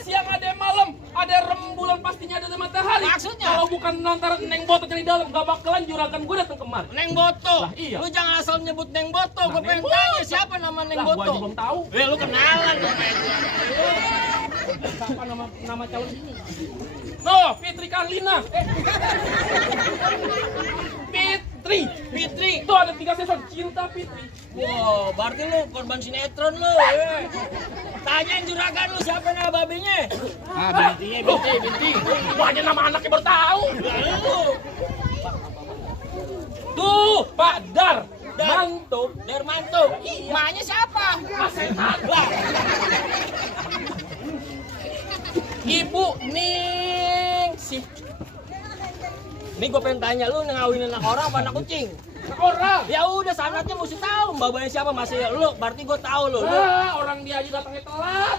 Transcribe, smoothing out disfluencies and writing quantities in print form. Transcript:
siang, ada malam, ada rembulan pastinya ada matahari. Maksudnya? Kalau bukan lantaran Neng Boto dari dalam, gak bakalan juragan gue datang kemari. Neng Boto. Lah, iya. Lu jangan asal nyebut Neng Boto. Gue Neng pengen Boto. tanya siapa nama Neng Lah, gue Boto. aja belum tahu. Lu kenalan dong. Siapa nama calon ini? No, Fitri Karlina. Fitri. Itu ada 3 season Cinta Fitri. Wow, berarti lu korban sinetron lu. Tanyain juragan lu siapa nama babinya? Binti. Banyak nama anaknya baru tahu. Lu. Tuh, Pak Darmanto. Darmanto. Emaknya siapa? Asetan. Lah, Ibu Ningsih. ini gue pengen tanya lu ngawinin anak orang apa anak kucing? Orang. Ya udah sanatnya mesti tahu mbak siapa masih lu berarti gue tahu lu. Orang dia aja datangnya telat.